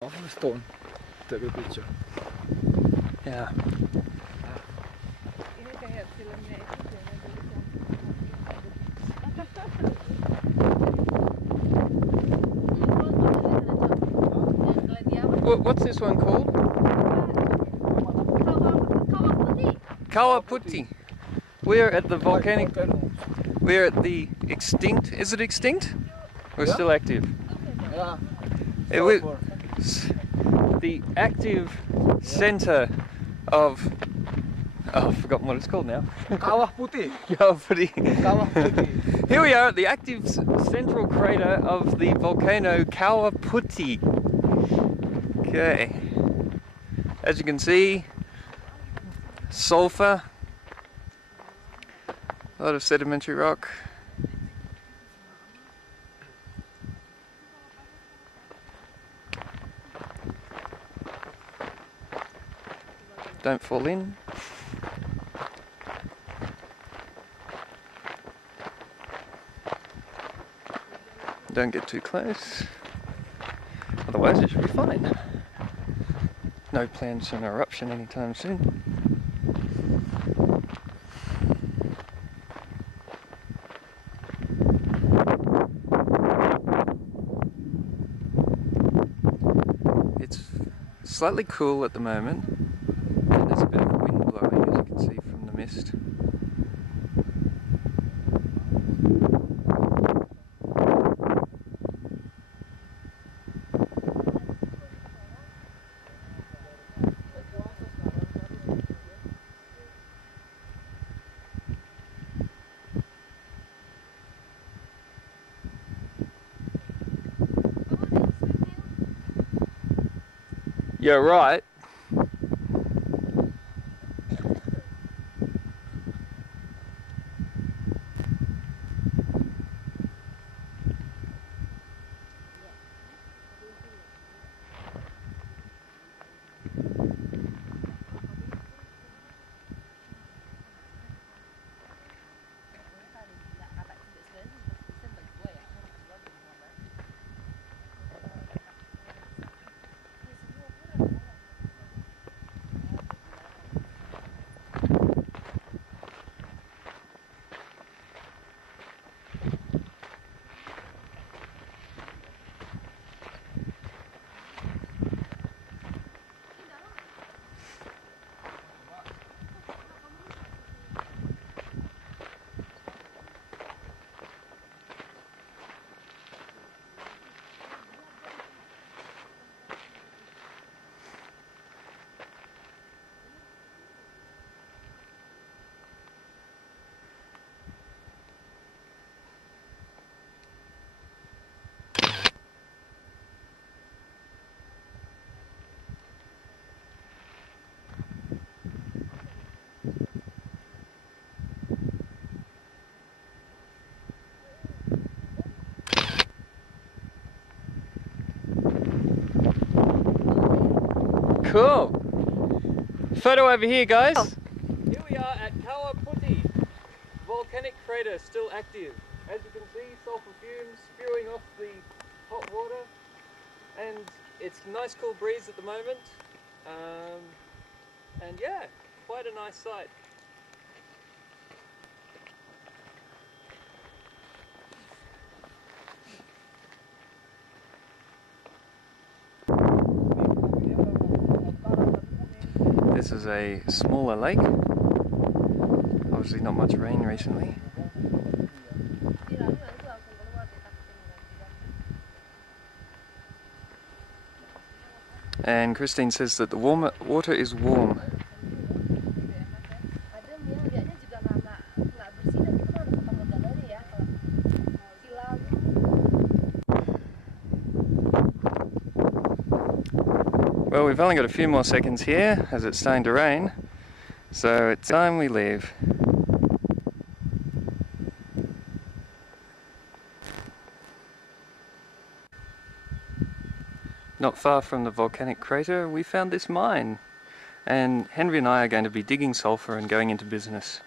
Stone, take a picture. Yeah. Ini kayak filmnya itu jangan What's this one called? Kawa Puti. Kawa Puti. We're at the volcanic. We're at the extinct. Is it extinct? Or Yeah. still active? Yeah. The active center of. Oh, I've forgotten what it's called now. Kawa Puti. Kawa Puti. Kawa Puti. Here we are at the active central crater of the volcano Kawa Puti. Okay. As you can see, sulfur, a lot of sedimentary rock. Don't fall in. Don't get too close. Otherwise it should be fine. No plans for an eruption anytime soon. It's slightly cool at the moment, and there's a bit of wind blowing, as you can see from the mist. You're right. Cool. Photo over here, guys. Here we are at Kawa Puti. Volcanic crater still active. As you can see, sulfur fumes spewing off the hot water, and it's a nice cool breeze at the moment. And yeah, quite a nice sight. This is a smaller lake. Obviously not much rain recently. And Christine says that the water is warm. Well, we've only got a few more seconds here as it's starting to rain, so it's time we leave. Not far from the volcanic crater we found this mine, and Henry and I are going to be digging sulfur and going into business.